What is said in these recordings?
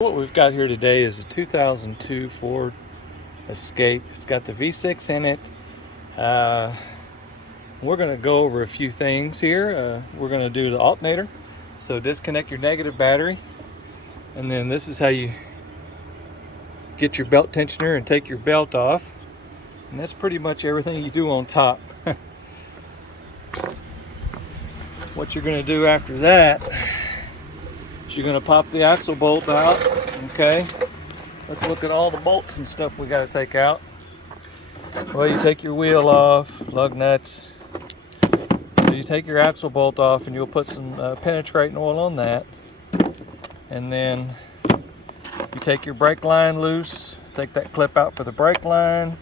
What we've got here today is a 2002 Ford Escape. It's got the V6 in it. We're going to go over a few things here. We're going to do the alternator. So disconnect your negative battery, and then this is how you get your belt tensioner and take your belt off. And that's pretty much everything you do on top. What you're going to do after that, you're going to pop the axle bolt out. Okay, let's look at all the bolts and stuff we got to take out. Well, you take your wheel off, lug nuts. So you take your axle bolt off and you'll put some penetrating oil on that. And then you take your brake line loose, take that clip out for the brake line.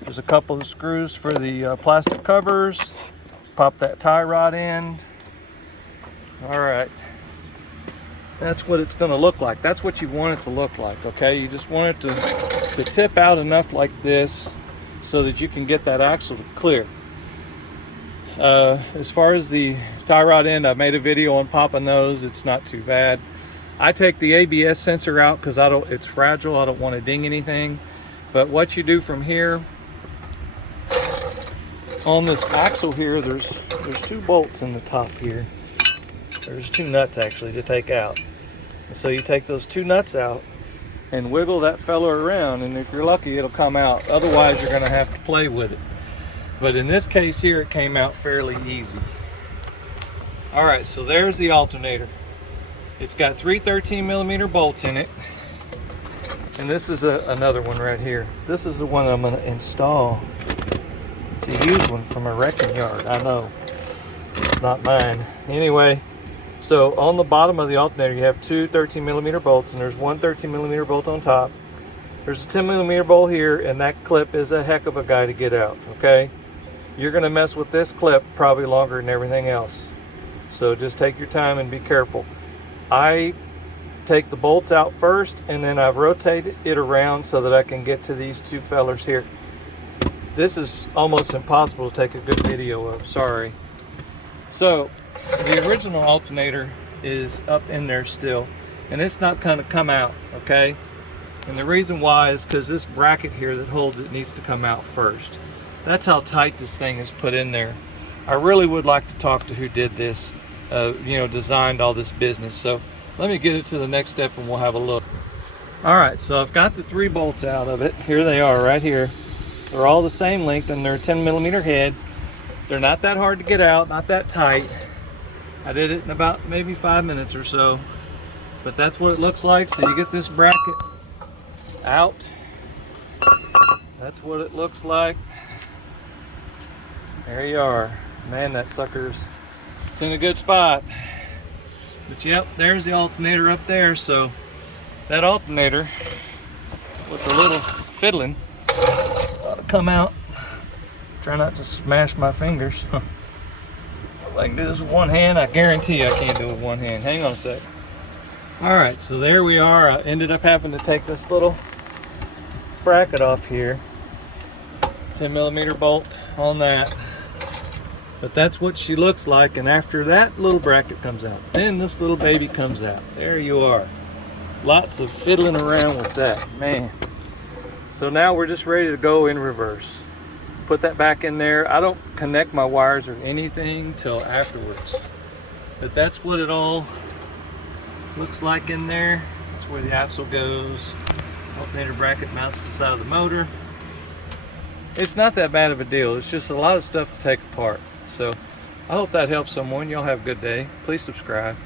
There's a couple of screws for the plastic covers. Pop that tie rod in. All right. That's what it's going to look like. That's what you want it to look like, okay? You just want it to tip out enough like this so that you can get that axle to clear. As far as the tie rod end, I've made a video on popping those. It's not too bad. I take the ABS sensor out because it's fragile. I don't want to ding anything. But what you do from here, on this axle here, there's two bolts in the top here. There's two nuts actually to take out. And so you take those two nuts out and wiggle that fella around, and if you're lucky it'll come out. Otherwise you're going to have to play with it. But in this case here it came out fairly easy. Alright, so there's the alternator. It's got three 13mm bolts in it. And this is another one right here. This is the one I'm going to install. It's a used one from a wrecking yard, I know. It's not mine. Anyway, so on the bottom of the alternator you have two 13mm bolts, and there's one 13mm bolt on top. There's a 10mm bolt here, and that clip is a heck of a guy to get out, okay? You're going to mess with this clip probably longer than everything else. So just take your time and be careful. I take the bolts out first, and then I've rotated it around so that I can get to these two fellers here. This is almost impossible to take a good video of, sorry. So the original alternator is up in there still, and it's not going to come out, okay? And the reason why is because this bracket here that holds it needs to come out first. That's how tight this thing is put in there. I really would like to talk to who did this, designed all this business. So let me get it to the next step and we'll have a look. All right, so I've got the three bolts out of it. Here they are right here. They're all the same length, and they're a 10mm head. They're not that hard to get out, not that tight. I did it in about maybe 5 minutes or so, but that's what it looks like. So you get this bracket out. That's what it looks like. There you are. Man, that sucker's, it's in a good spot. But yep, there's the alternator up there. So that alternator with the little fiddling ought to come out. Try not to smash my fingers. I can do this with one hand. I guarantee I can't do it with one hand. Hang on a sec. Alright, so there we are. I ended up having to take this little bracket off here. 10mm bolt on that. But that's what she looks like, and after that little bracket comes out, then this little baby comes out. There you are. Lots of fiddling around with that, man. So now we're just ready to go in reverse. Put that back in there. I don't connect my wires or anything till afterwards. But that's what it all looks like in there. That's where the axle goes. Alternator bracket mounts to the side of the motor. It's not that bad of a deal. It's just a lot of stuff to take apart. So I hope that helps someone. Y'all have a good day. Please subscribe.